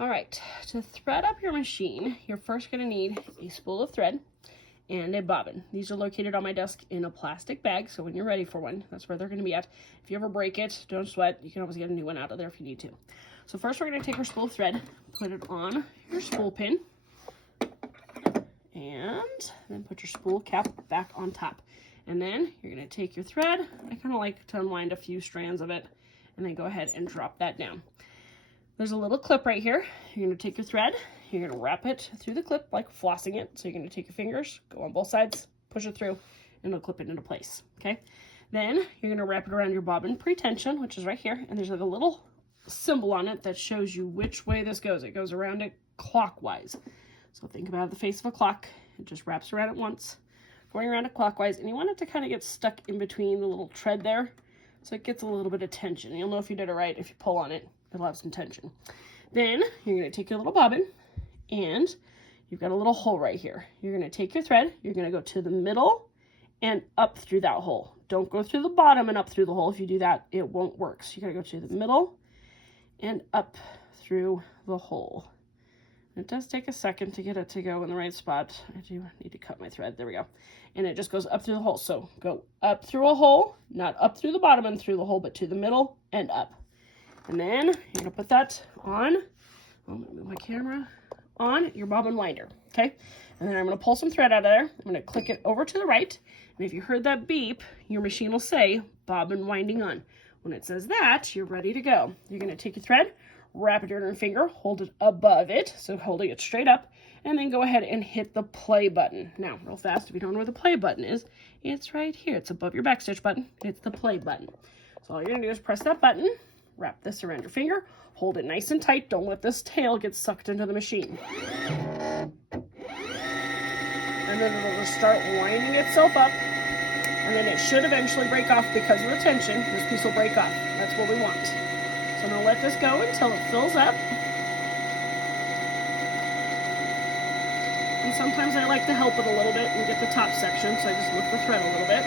All right, to thread up your machine, you're first going to need a spool of thread and a bobbin. These are located on my desk in a plastic bag, so when you're ready for one, that's where they're going to be at. If you ever break it, don't sweat. You can always get a new one out of there if you need to. So first we're going to take our spool of thread, put it on your spool pin, and then put your spool cap back on top. And then you're going to take your thread. I kind of like to unwind a few strands of it, and then go ahead and drop that down. There's a little clip right here. You're going to take your thread, you're going to wrap it through the clip like flossing it. So you're going to take your fingers, go on both sides, push it through, and it'll clip it into place, okay? Then you're going to wrap it around your bobbin pre-tension, which is right here, and there's like a little symbol on it that shows you which way this goes. It goes around it clockwise. So think about the face of a clock. It just wraps around it once, going around it clockwise, and you want it to kind of get stuck in between the little tread there, so it gets a little bit of tension. You'll know if you did it right if you pull on it. It'll have some tension. Then you're going to take your little bobbin, and you've got a little hole right here. You're going to take your thread, you're going to go to the middle and up through that hole. Don't go through the bottom and up through the hole. If you do that, it won't work. So you're going to go to the middle and up through the hole. It does take a second to get it to go in the right spot. I do need to cut my thread. There we go. And it just goes up through the hole. So go up through a hole, not up through the bottom and through the hole, but to the middle and up. And then you're going to put that on, I'm going to move my camera, on your bobbin winder, okay? And then I'm going to pull some thread out of there. I'm going to click it over to the right. And if you heard that beep, your machine will say bobbin winding on. When it says that, you're ready to go. You're going to take your thread, wrap it around your finger, hold it above it, so holding it straight up, and then go ahead and hit the play button. Now, real fast, if you don't know where the play button is, it's right here. It's above your backstitch button. It's the play button. So all you're going to do is press that button, wrap this around your finger, hold it nice and tight. Don't let this tail get sucked into the machine. And then it'll just start winding itself up, and then it should eventually break off because of the tension. This piece will break off. That's what we want. So I'm going to let this go until it fills up. And sometimes I like to help it a little bit and get the top section, so I just lift the thread a little bit.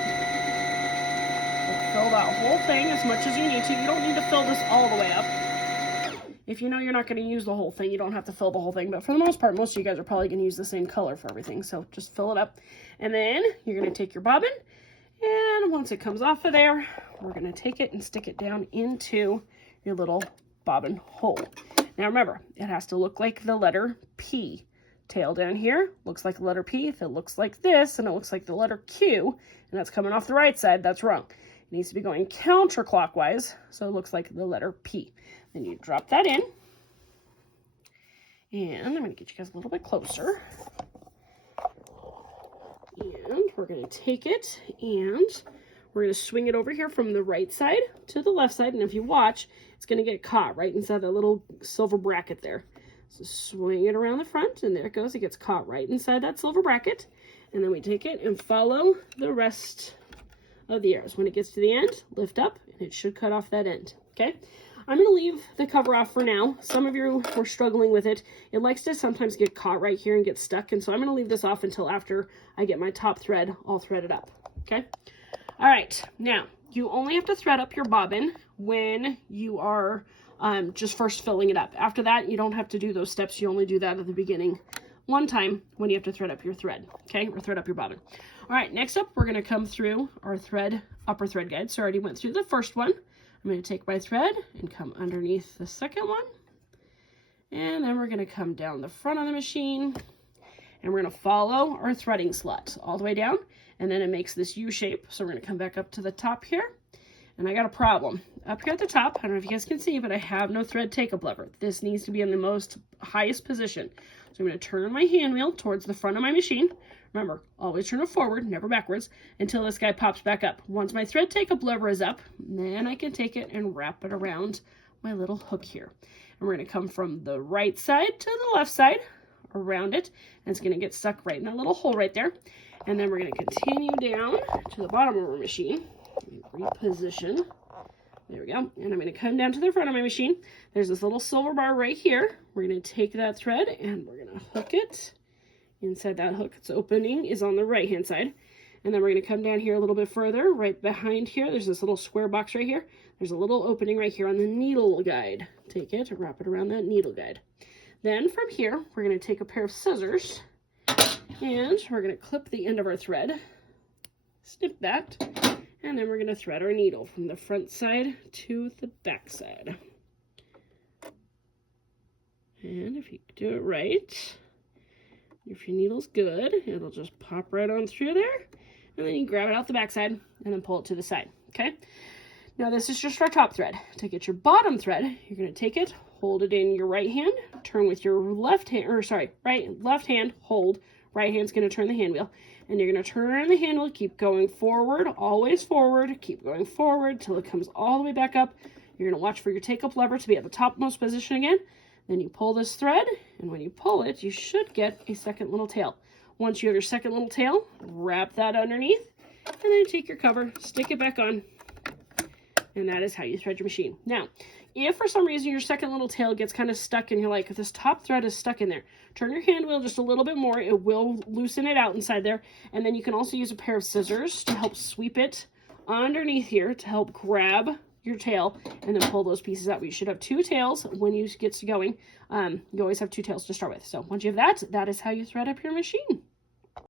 Fill that whole thing as much as you need to. You don't need to fill this all the way up. If you know you're not going to use the whole thing, you don't have to fill the whole thing. But for the most part, most of you guys are probably going to use the same color for everything. So just fill it up. And then you're going to take your bobbin. And once it comes off of there, we're going to take it and stick it down into your little bobbin hole. Now remember, it has to look like the letter P. Tail down here looks like the letter P. If it looks like this and it looks like the letter Q, and that's coming off the right side, that's wrong. It needs to be going counterclockwise, so it looks like the letter P. Then you drop that in, and I'm going to get you guys a little bit closer. And we're going to take it, and we're going to swing it over here from the right side to the left side, and if you watch, it's going to get caught right inside that little silver bracket there. So swing it around the front, and there it goes. It gets caught right inside that silver bracket, and then we take it and follow the rest of the arrows. When it gets to the end, lift up, and it should cut off that end, okay? I'm going to leave the cover off for now. Some of you were struggling with it. It likes to sometimes get caught right here and get stuck, and so I'm going to leave this off until after I get my top thread all threaded up, okay? All right, now, you only have to thread up your bobbin when you are just first filling it up. After that, you don't have to do those steps. You only do that at the beginning one time when you have to thread up your thread, okay, or thread up your bobbin. All right, next up, we're going to come through our upper thread guide. So I already went through the first one. I'm going to take my thread and come underneath the second one. And then we're going to come down the front of the machine, and we're going to follow our threading slot all the way down, and then it makes this U shape. So we're going to come back up to the top here. And I got a problem. Up here at the top, I don't know if you guys can see, but I have no thread take-up lever. This needs to be in the most highest position. So I'm going to turn my hand wheel towards the front of my machine. Remember, always turn it forward, never backwards, until this guy pops back up. Once my thread take-up lever is up, then I can take it and wrap it around my little hook here. And we're going to come from the right side to the left side, around it, and it's going to get stuck right in that little hole right there. And then we're going to continue down to the bottom of our machine. Reposition. There we go. And I'm going to come down to the front of my machine. There's this little silver bar right here. We're going to take that thread and we're going to hook it. Inside that hook, its opening is on the right hand side. And then we're going to come down here a little bit further. Right behind here, there's this little square box right here. There's a little opening right here on the needle guide. Take it, wrap it around that needle guide. Then from here, we're going to take a pair of scissors and we're going to clip the end of our thread, snip that, and then we're going to thread our needle from the front side to the back side. And if you do it right, if your needle's good, it'll just pop right on through there, and then you grab it out the back side and then pull it to the side, okay? Now this is just our top thread. To get your bottom thread, you're going to take it, hold it in your right hand, turn with your left hand, left hand, hold, right hand's going to turn the hand wheel, and you're going to turn the handle, keep going forward, always forward, keep going forward till it comes all the way back up. You're going to watch for your take-up lever to be at the topmost position again. Then you pull this thread, and when you pull it, you should get a second little tail. Once you have your second little tail, wrap that underneath, and then you take your cover, stick it back on, and that is how you thread your machine. Now, if for some reason your second little tail gets kind of stuck and you're like, this top thread is stuck in there, turn your hand wheel just a little bit more. It will loosen it out inside there. And then you can also use a pair of scissors to help sweep it underneath here to help grab your tail and then pull those pieces out. You should have two tails when you get to going. You always have two tails to start with. So once you have that, that is how you thread up your machine.